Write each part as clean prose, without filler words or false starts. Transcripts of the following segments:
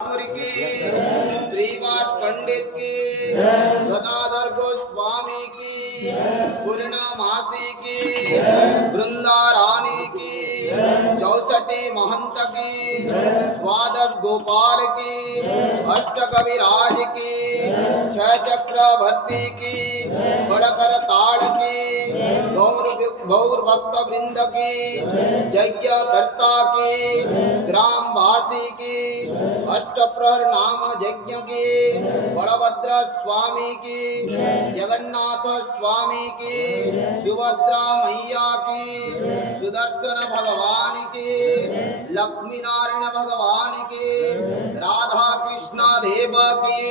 की श्रीवास पंडित की गदाधर गोस्वामी की पूर्णमासी की वृंदा रानी की 64 महंत की द्वादश गोपाल की अष्ट कविराज की 6 चक्रवर्ती की बड़कर ताड़ की गौर भक्त वृंद की यज्ञ कर्ता की ग्रामवासी की अष्टप्रहर नाम यज्ञ की बलभद्र स्वामी की जगन्नाथ स्वामी की सुभद्रा मैया की सुदर्शन भगवान की लक्ष्मी नारायण भगवान की राधा कृष्ण देव की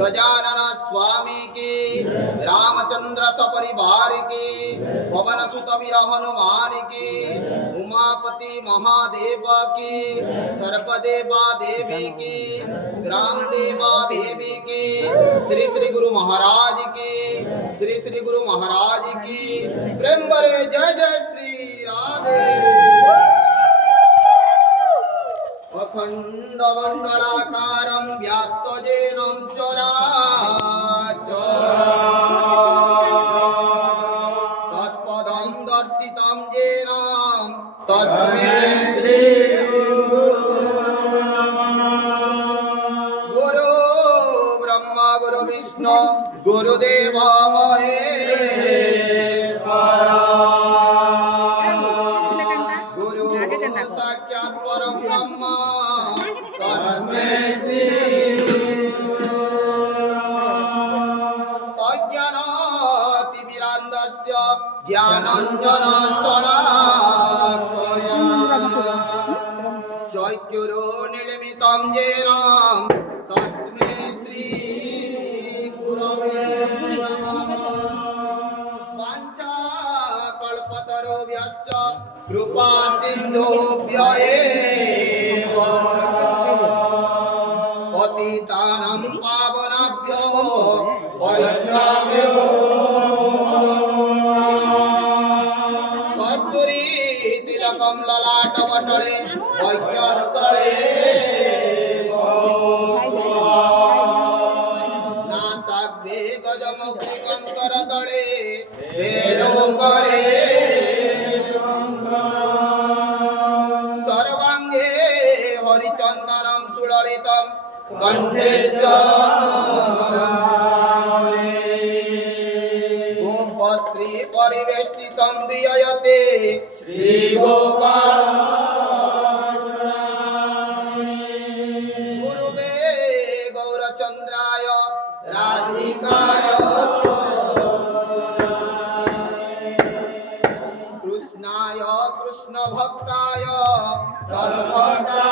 गजानन स्वामी की रामचंद्र सपरिवार की पवन सुत वीर हनुमान की उमापति महादेव की सर्पदेवा देवी की ग्राम देवा देवी की श्री श्री गुरु महाराज की श्री श्री गुरु महाराज की प्रेम भरे जय जय श्री राधे। अखंड मंडलाकारं व्याप्तजेनं चराचरं तत्पदं दर्शितं येन तस्मै श्री गुरु ब्रह्मा गुरु विष्णु गुरुदेव महेश्वर गुरु साक्षात् परं ब्रह्म तस्मै श्री अज्ञानातिमिरान्धस्य ज्ञानाञ्जनशलाकया चक्षुरुन्मीलितं येन तस्मै श्री गुरवे नमः। वाञ्छाकल्पतरुभ्यश्च कृपा सिन्धुभ्य एव पतितानां पावनेभ्यो वैष्णवेभ्यो कस्तूरी तिलकं ललाटपटले वैद्यस्थले नासाग्रे गजमुक्तिकं करतले वेणुकरे सर्वाङ्गे हरिचन्दनं सुललितं कंठेश्वर गोपस्त्री परिवेष्टितं विययते श्री गोपाल गुरुवे गौरचंद्राय राधिकाय कृष्णाय कृष्ण भक्ताय तद्भक्ताय